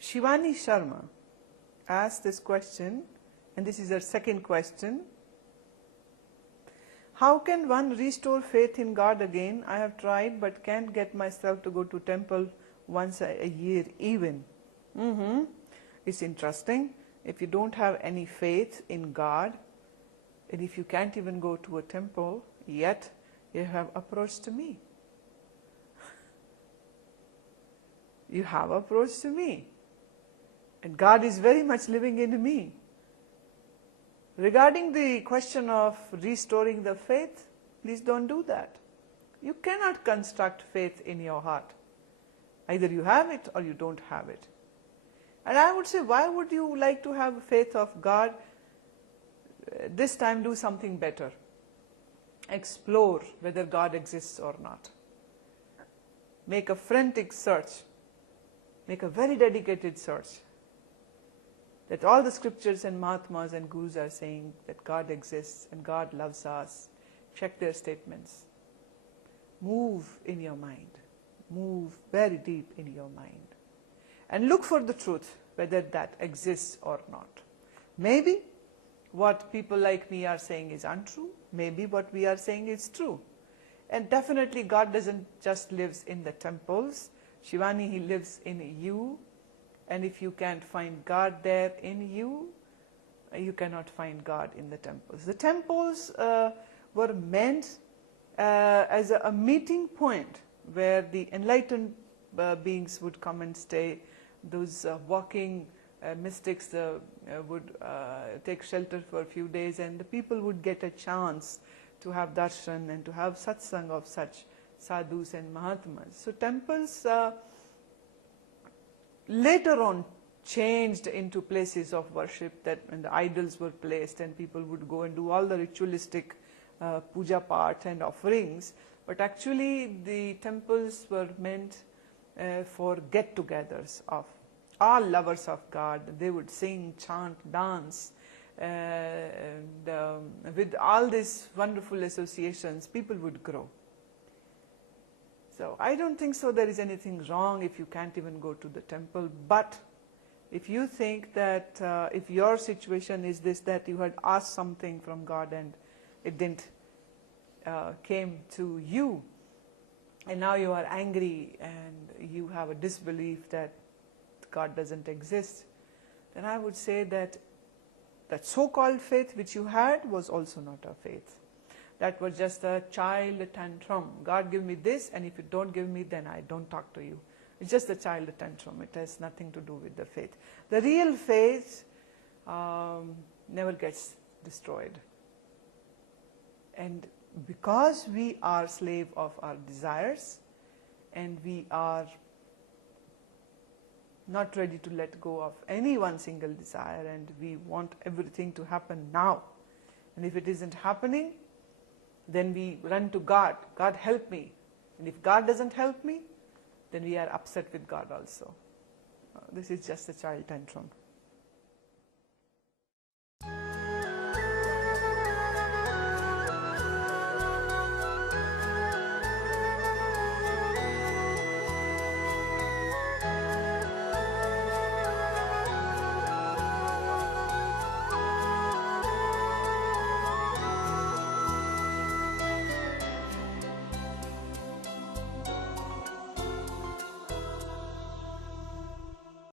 Shivani Sharma asked this question, and this is her second question. How can one restore faith in God again? I have tried but can't get myself to go to temple once a year even. It's interesting. If you don't have any faith in God, and if you can't even go to a temple, yet you have approached me. You have approached me. And God is very much living in me. Regarding the question of restoring the faith, please don't do that. You cannot construct faith in your heart. Either you have it or you don't have it. And I would say, why would you like to have faith of God? This time do something better. Explore whether God exists or not. Make a frantic search. Make a very dedicated search. That all the scriptures and Mahatmas and Gurus are saying that God exists and God loves us. Check their statements. Move in your mind. Move very deep in your mind. And look for the truth, whether that exists or not. Maybe what people like me are saying is untrue. Maybe what we are saying is true. And definitely God doesn't just live in the temples. Shivani, He lives in you. And if you can't find God there in you, you cannot find God in the temples. The temples were meant as a meeting point where the enlightened beings would come and stay. Those walking mystics would take shelter for a few days, and the people would get a chance to have darshan and to have satsang of such sadhus and mahatmas. So temples later on changed into places of worship, that when the idols were placed and people would go and do all the ritualistic puja part and offerings. But actually the temples were meant for get-togethers of all lovers of God. They would sing, chant, dance, and with all these wonderful associations, people would grow. So I don't think so there is anything wrong if you can't even go to the temple. But if you think that if your situation is this, that you had asked something from God and it didn't came to you, and now you are angry and you have a disbelief that God doesn't exist, then I would say that that so-called faith which you had was also not a faith. That was just a child tantrum. God give me this, and if you don't give me, then I don't talk to you. It's just a child tantrum. It has nothing to do with the faith. The real faith never gets destroyed. And because we are slave of our desires, and we are not ready to let go of any one single desire, and we want everything to happen now. And if it isn't happening, then we run to God. God, help me. And if God doesn't help me, then we are upset with God also. This is just a child tantrum.